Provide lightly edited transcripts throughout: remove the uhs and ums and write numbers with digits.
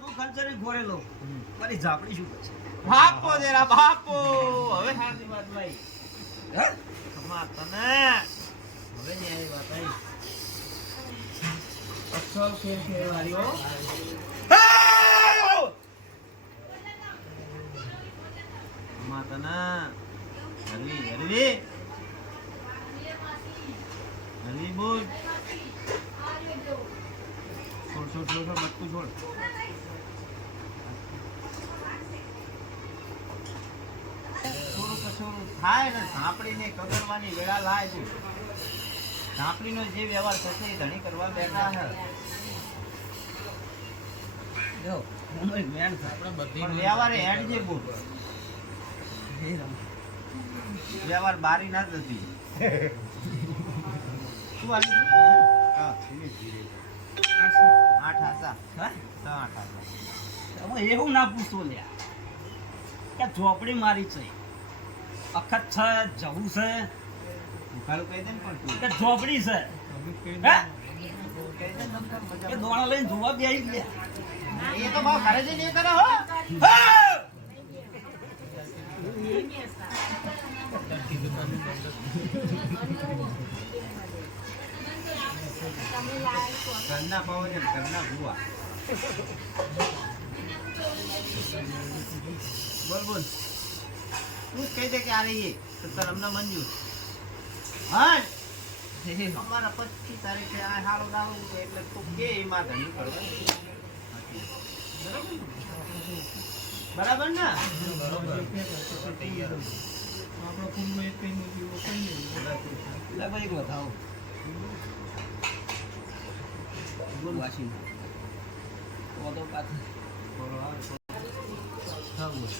તું ખંચરી ઘોરે લો મારી ઝાપડી શું કરશે બાપો દેરા બાપો હવે સાચી વાત લઈ હે અમાર તને હવે ની આવી વાત આવી અસલ ફેર વાળીઓ અમાર તને હરવી હરવી હરવી બોલ છોડ બટકું છોડ થોડું થાય ને ઝાંપડીને કગરવાની વેળા લાય છે ઝાંપડીનો જે વ્યવહાર થશે એ ધણી કરવા બેઠા છે જો હું મેન પણ વ્યવહાર હેડ છે બોલ વ્યવહાર બારી ના જ નથી શું આવી હા આઠ આસા હા આઠ આસા તમે એવું ના પૂછો લ્યા કે ઝોપડી મારી છે અખત છે જવું છે ઉખાડું કહી દે ને પણ તું કે ઝોપડી છે હે કે દોણા લઈને જોવા બે આવી ગયા એ તો ભાવ ઘરે જઈને એ કરે હો ઘરના ભાવ છે ઘરના ભૂવા બોલ બોલ તું કહી દે કે આ રહી તો તને અમને મંજૂર હા અમારા 25 તારીખે આ હાલો દાવો એટલે તું કે એમાં ધણી કરવાની બરાબર ને લે ભાઈ એક વધાવો બોલ વાસી તો પાછું હા બોલ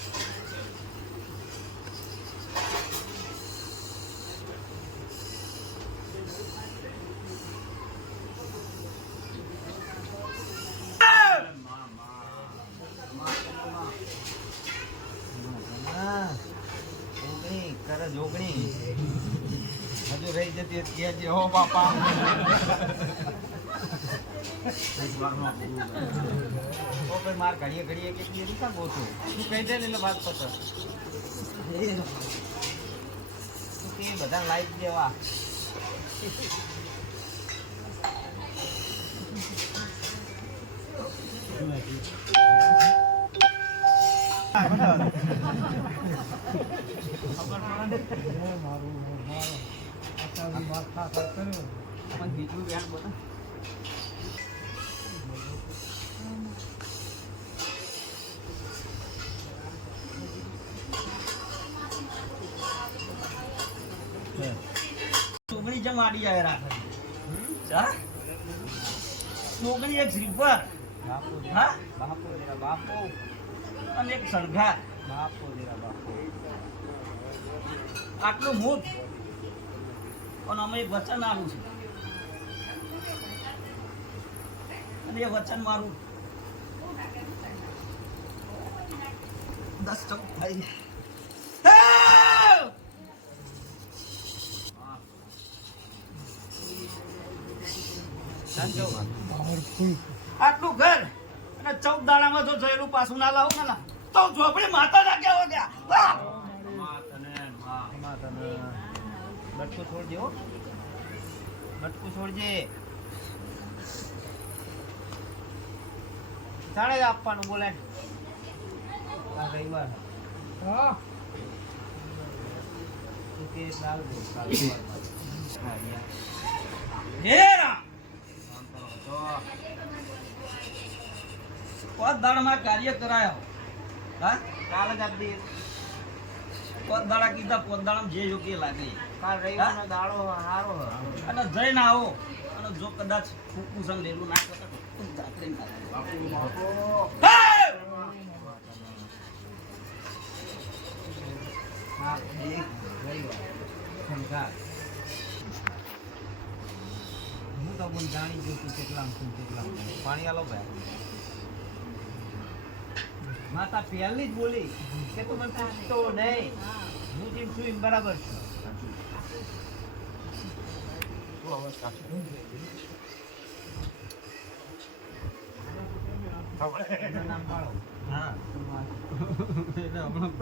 જોગણી હજુ રહી જતી કે હો બાપા માર ઘડીએ ઘડીએ કેટલી રીતા ગોતું તું કહી દે ને એટલે વાત પતો તું કે બધા લાઈટ દેવા છોકરી જેમ આડી જાય રાખે છોકરી એક શ્રીફર હા બાપો દેરા બાપો અને એક સરઘા બાપો દેરા બાપો આટલું મૂઠ અને અમે એક વચન આલું છે અને એ વચન મારું 10 થઈ આટલું ઘર અને 14 દાડામાં જો જયેલું પાછું ના લાવું ને તો ઝોપડી માતા ના કેવો ગયા બટકું છોડજે હો બટકું છોડજે જાણે જ આપવાનું બોલે રવિવાર હા કે લાલ દો હેરા પોત દાડામાં કાર્ય કરાયો હા કાલ જ આપી પોત દાડા કીધા પોત દાડામાં જે યોગ્ય લાગે કાલ રવિવારનો દાડો હારો અને જઈને આવો અને જો કદાચ ફૂકું સંગ લેલું ના કરતા તો જાત્રે હું તો પણ જાણી ગયું છું કેટલામ પાણી આલો ભાઈ માતા પહેલી જ બોલી કે તું મને પૂછતો નહીં હું જેમ છું એમ બરાબર છું એનું નામ પાડો. હા એટલે હમણાં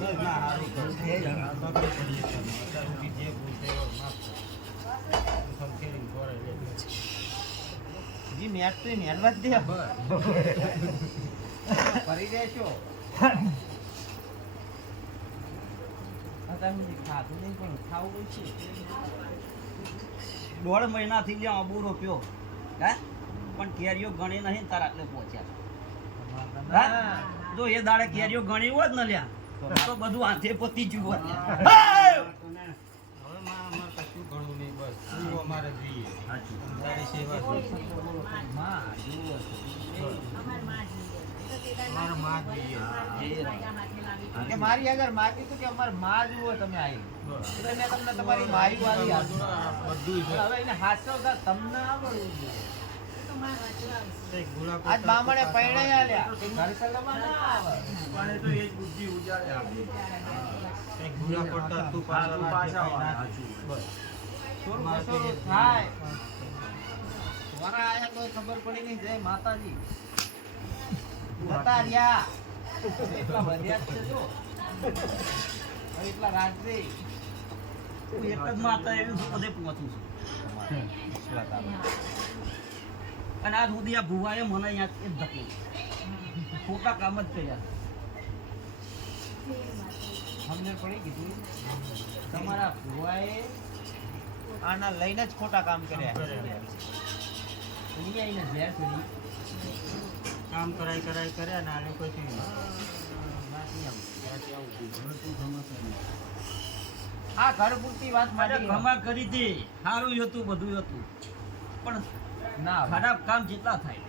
બસ ના હારું કરું. આ તો કઈ કરીએ તમે. અત્યાર સુધી જે ભૂલ થઈ હોય માફ કરો. થોડું ખેડીને ખોરાય લે. જી મેટ તો મેલવા જ દે. બસ. ફરી દેશો. અત્યાર સુધી ખાધું નહીં પણ ખાવું છે. 1.5 મહિનાથી લ્યા અબૂરો પ્યો હે પણ કેરીઓ ગણી નહીં તારા આટલે પહોંચ્યા હે? જો એ દાડે કેરીઓ ગણી હોત ને લ્યા તો બધું હાથે પતી ગયું હોત લ્યા. હે! હવે અમારે કશું ઘણું નહીં બસ શું અમારે જોઈએ તારી સેવા જોઈએ. માં જુઓ છો. અમારે માં જોઈએ. કે મારી આગળ માગી તો કે અમાર માં જુઓ તમે આવી બસ. એટલે મેં તમને તમારી મારી વાળી આપી. બધું છે. હવે એને હાચવતા તમને આવડવું જોઈએ. એક ગુલાબ આજ બામણે પૈણે આલ્યા ઘર કલમાં ના આવે. પણ એ તો એ જ બુદ્ધિ ઉજાડે આપણી. એક ગુલા પડતા તું પાછા બસ. થોડું કસોરું થાય. વરા આયા કોઈ ખબર પડી નહીં. જય માતાજી. જતા રહ્યા. એટલા વધ્યા જ છે જો. હવે એટલા રાખજે. હું એક જ માતા એવી છું બધે પહોંચું છું અને આજ સુધી આ ભુવાએ મને અહીંયા જ ધકેલી. ખોટા કામ જ કર્યા. સમજણ પડી કીધું તમારા ભુવાએ આના લઈને જ ખોટા કામ કર્યા. અહીંયા આઈને ઝેર કરી. કામ કરાય કર્યા ને આને કોઈ આ ઘર પૂરતી વાત અરે માટે ખમા કરી હતી સારું હતું બધું હતું પણ ના ખરાબ કામ જેટલા થાય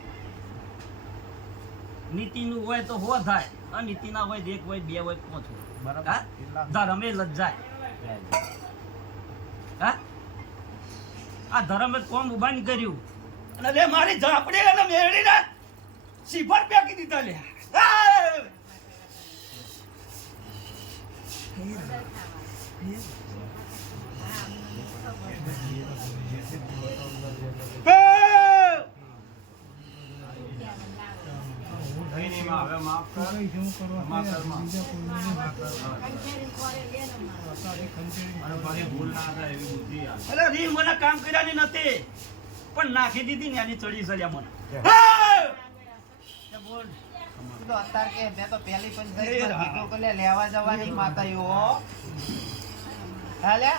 નીતિનું હોય તો હો થાય અનીતિના હોય તો 1 હોય 2 હોય 5 હોય બરાબર. હા? એટલા. ધર્મે લજ્જાય હા આ ધર્મે કોમ ઉભા નહીં કર્યું અને લે મારી ઝાપડી અને મેળીને સિફર પેકી દીધા લે હવે માફ કર. માફ કર, માફ. અને ફરી ભૂલ ના થાય એવી બુદ્ધિ આવે. અરે રી મને કામ કર્યાની નથી પણ નાખી દીધી ને એની ચડી ચડ્યા મને કે બોલ. તું તો અત્યારે કે મેં તો પહેલી પંચાયતમાં કીધું કે લે લેવા જવાની માતાઓ. હાલે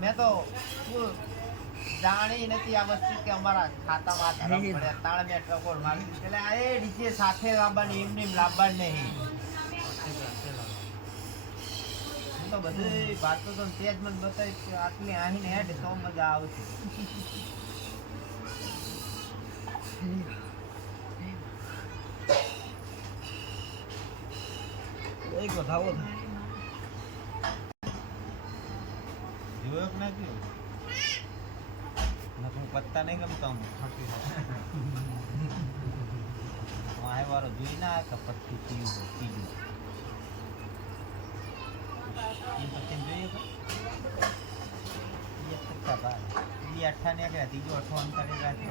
મેં તો તું જાણી નથી આ વસ્તુ કે અમારા ખાતામાં આ ધરમ પડે તાળ મેં ટકોર માગી એટલે આ એ ડીજે સાથે લાવવાની એમને એમ લાવવાની નહીં. હું તો બધી વાતો તો તે જ મને બતાવી કે આટલી આહીને હેડ તો મજા આવશે. એક વધાવો થાય જોયો કે ના જોયો? નકરું પત્તા નહીં ગમતા હું વાય વાળો જોઈ ના કે પત્તી પીવું પીજું પછી જોઈએ તો બી 8 ને કે ત્રીજો 8 અંતરે રાખે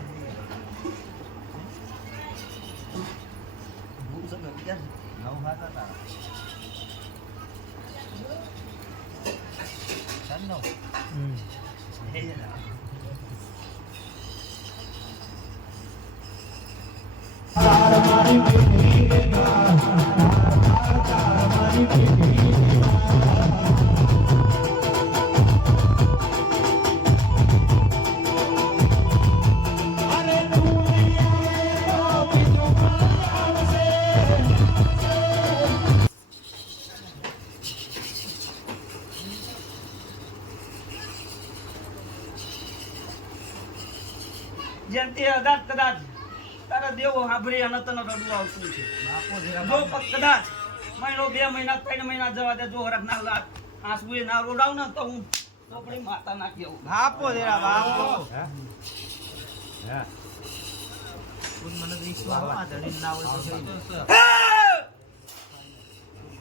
ભૂલ સગર ક્યાં 9 હતા તારા 9 છે? જેમ તે કદાચ તારા દેવો હાંભળી અને તને રડવું આવતું છે બાપો જો કદાચ મહિનો 2 મહિના 3 મહિના જવા દે જો હરખ ના લાગ આંસુ એ ના રોડાવ ને તો હું ચોપડી માતા નાખી આવું બાપો દેરા બાપો હે કોણ મને વિશ્વાસ આ ધડી ના હોય તો કઈ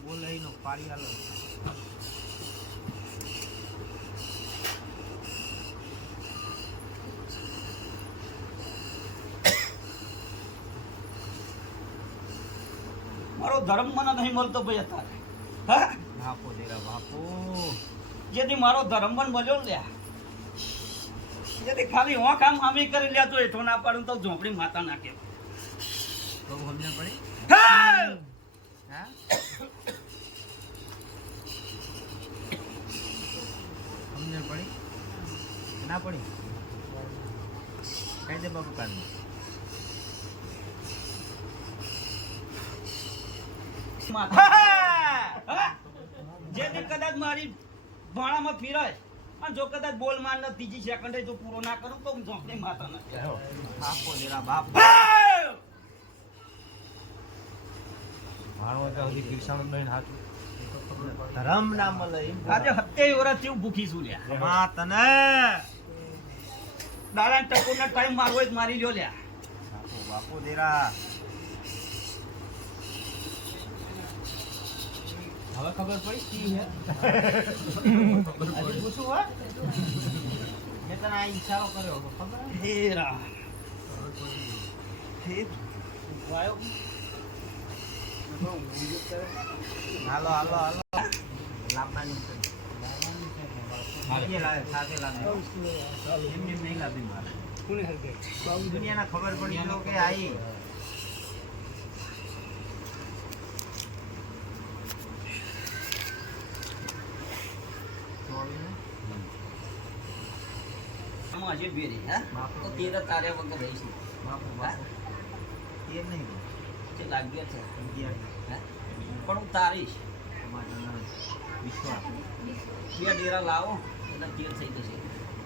બોલાઈ નો પાડી આલો ધર્મ મને નહીં મળતો ભાઈ અત્યારે. હા બાપો દેરા બાપો. જેથી મારો ધર્મ પણ મળ્યો ને લ્યા. જેથી ખાલી હું કામ આમી કરી લ્યા તો એઠો ના પાડું તો ઝોપડી માતા નાખે. તો સમજણ પડી? હા! હા? સમજણ પડી? ના પડી? કહી દે બાપુ કાન. જેથી કદાચ મારી ભાણામાં ફિરાય અને જો કદાચ બોલ માર ને ત્રીજી સેકન્ડે જો પૂરો ના કરું તો હું ઝોપડી માતા નાખે. બાપો દેરા બાપ. ભાણો ત્યાં સુધી કિરસાણું લઈને હાચું. ધરમ ના મળે એમ. આજે 27 વર્ષથી હું ભૂખી છું લ્યા. માં તને દાડા ટકોરના ટાઈમ મારવો જ મારી લ્યો લ્યા. બાપો બાપો દેરા. હવે ખબર પડી કી હે? હજી પૂછું હે? મેં તને આ ઈશારો કર્યો હતો, ખબર હે? હે રા. હે વાયો. હાલો હાલો હાલો. લાવવાની છે. એ લાવે, સાથે લાવે. એમને નહીં લાવી મારે. દુનિયાને ખબર પડી ગયો કે આઈ. આમાં હજી બેરી હા તો તેરે તારે વગર રહીશું. બાપુ બાપુ. એ નહીં. જે લાગ્યો છે અગિયાર. હે? પણ હું તારીશ. તમારા વિશ્વાસ. 2 ડેરા લાવો એટલે તેર થઈ જશે.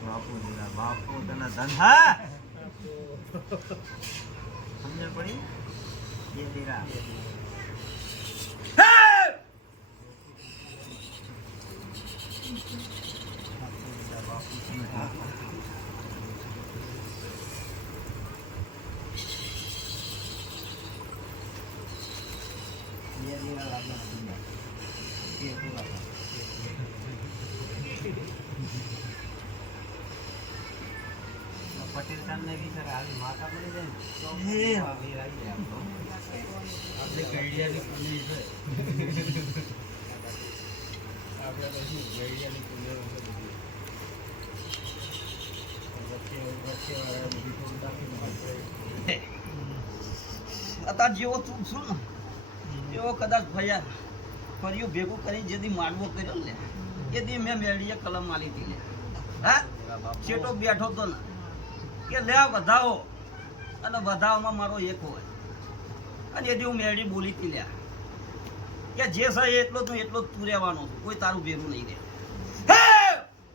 બાપુ દેરા બાપુ તને ધન હા. સમજણ પડી? બે દેરા. પટેલ કામ ને બી સર આવી માતા પડી જાય ને તો આવી જાય આપણે ગઈડિયાની પુલી છે. આપણે પછી ગઈડિયાની પુલી અત્યારે જેવો તું છું ને એવો કદાચ ભયા ફર્યું ભેગું કરી જેથી માંડવો કર્યો ને એ દી મેં મેળીએ કલમ માલી હતી લે. હા છેટો બેઠો તો ને કે લે વધાવો અને વધાવમાં મારો એક હોય અને એથી હું મેળી બોલી હતી લ્યા કે જે છે એટલો તું એટલો જ તું રહેવાનો છું કોઈ તારું ભેગું નહીં રહે.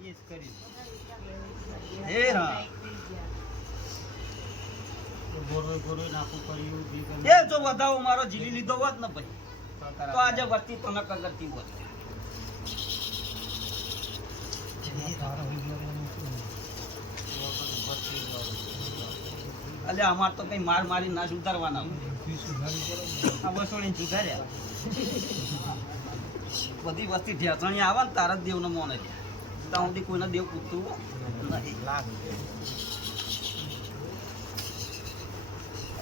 એ જ કરી હે રા એ જો વધાવો મારો જીલી લીધો હોત ને ભાઈ તો આજે વસ્તી તો ન કરતી હોત. એટલે અમાર તો કઈ માર મારી ના સુધારવાના આ વસોડીને સુધાર્યા. બધી વસ્તી ઢેસણી આવે ને તારા દેવ ને મોને ત્યાં સુધી કોઈના દેવ પૂછતું નહીં.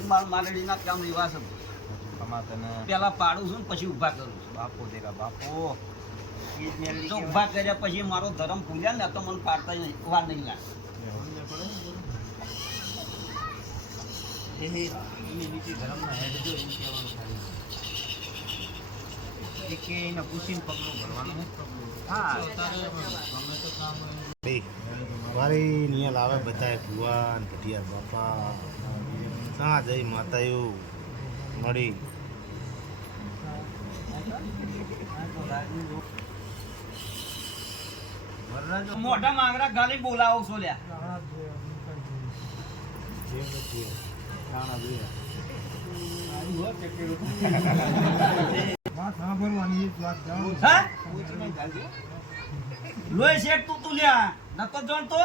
મારું માલડીના કામ એવા છે પેલા પાડું છું ને પછી ઉભા કરું છું. બાપો દેરા બાપો. જો ઉભા કર્યા પછી મારો ધર્મ ભૂલ્યા ને તો મને પાડતા નહીં વાર નહીં લાગે. ધર્મના હેડ જો એમ કહેવાનું થાય કે એને પૂછીને પગલું ભરવાનું. હા વારી નિયલ આવે બધાય ભુવાન ભટિયાર બાપા ત્યાં જઈ માતાઓ મળી. મોઢા માંગરા ગાલી બોલાવો છો લ્યા. હા? લોહી શેઠ તું લ્યા નતો જાણતો.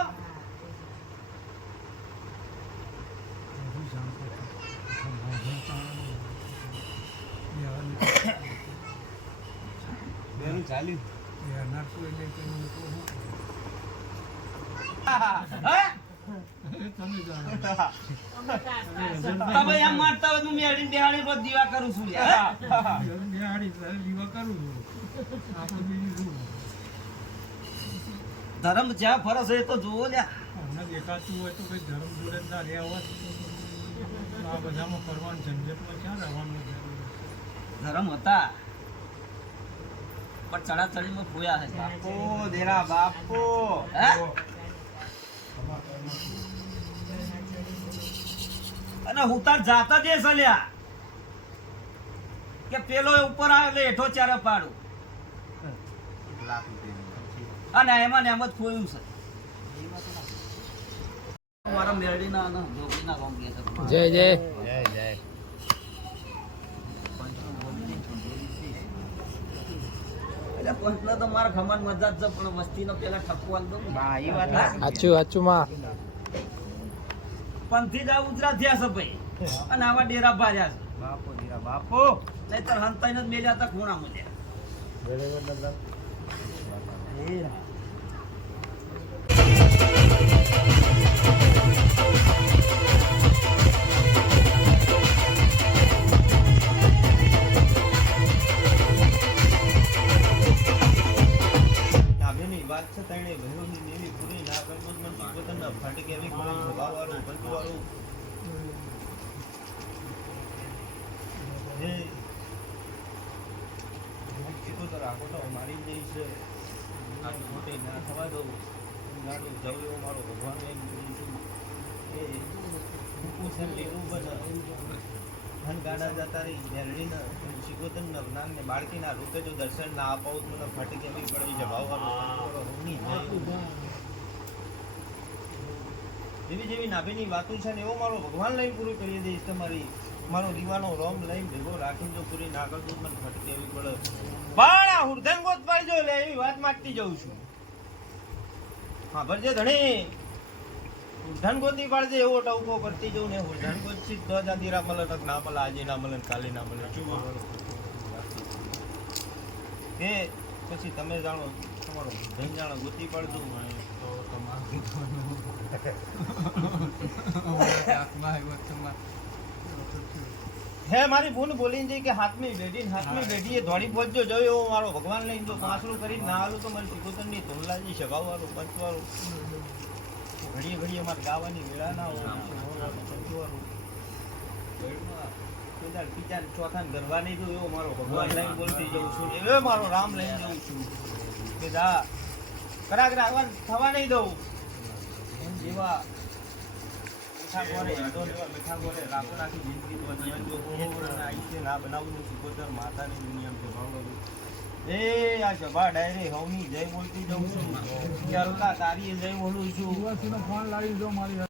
હા? તમે જાણો. તમે એમ માનતા હોય તો મેળીને બેહાડીને રોજ દીવા કરું છું યાર. બિહાડી તારે દીવા કરું છું. આપણે બીજું શું? ધર્મ જ્યાં ફરસ હોય એ તો જોવો લ્યા. અમને દેખાતું હોય તો કઈ ધર્મ જોડે ના રહ્યા હોત. આ બધામાં ફરવાનું ઝંઝટમાં ક્યાં રહેવાનું છે? ધર્મ હતા પણ ચડાચડીમાં ખોયા છે બાપુ દેરા બાપુ હે? અને હું તાર જાતા જ સલ્યા કે પેલો ઉપર આવે એટલે હેઠો ચારે પાડું લાખ રૂપિયા અને એમાં ને એમ જ ખોયું છે મારા મેરડીના અને જોગીના ગામ કે છે જય જય જય જય એટલે પંચનો તો મારા ખમણ મજા જ છે પણ વસ્તીનો પેલા ઠપકો આલ દઉં બા એ વાત હાચું હાચું માં પંથી જ આ ઉતરા થયા છે ભાઈ અને આવા ડેરા ભાર્યા છે બાપુ દેરા બાપુ નહીતર હંતાઈને જ મેલ્યા હતા ખૂણા મુજ્યા નાભીની વાત છે તણે ભયોની દેવી પૂરી ના કરતો મન પોતાના ફાટકે આવી કોઈ સ્વભાવવાળું બંધુવાળું હે કીધું તો રાખો તો મારી જઈશ આ મોટી ના થવા દઉં ગાડું જવું એવો મારો ભગવાન એમ કીધું એ કુપુસન લેવું બધા ધન ગાડા જતા રહી મેરડીના શિકોતરના નામને બાળકીના રૂપે જો દર્શન ના અપાવું તો મને ફાટી કેવી પડી જેવી જેવી નાભીની વાતો છે ને એવો મારો ભગવાન લઈને પૂરું કરી દઈશ તમારી મારો દીવાનો રોમ લઈને ભેગો રાખીને જો પૂરી ના કરતો મને ફાટી કેવી પડે પણ આ હુરધન ગોત પાડજો એટલે એવી વાત માંગતી જઉં છું હા ભરજે ધણી હુરધન ગોતી પાડજે એવો ટવકો કરતી જઉં ને હુરધન ગોત થી તો જ આદિરા મળે તો ના મળે આજે ના મળે કાલે ના મળે શું એ પછી તમે જાણો તમારો ધન જાણો ગોતી પાડજો હે મારી ભૂલ બોલીને જઈ કે હાથમી બેઠીએ દોડી પહોંચજો જો એવો મારો ભગવાન લઈને જો પાંસરું કરી ના આલું તો મારી સિકોતરની ધોલાજી સ્વભાવવાળું પંચવાળું ઘડીએ ઘડીએ મારે ગાવાની વેળા ના હોય પંચવાળું પિતા ચોથા ગરવા નહીં દઉં એવો મારો ભગવાન લઈને બોલતી જઉં છું એવો મારો રામ લઈને જઉં છું કે જા કરાક રાખવા થવા નહીં દઉં એમ જેવા મીઠા ગોરે હેડો લેવા મીઠા ગોરે રાખો નાખી જિંદગી તો જીવન જો આઈસે ના બનાવવું સિકોતર માતાની દુનિયામાં છે ભાવડું એ આ સભા ડાયરે હવની જય બોલતી જઉં છું ચાલતા તારી જય બોલું છું ફોન લાવી દો મારી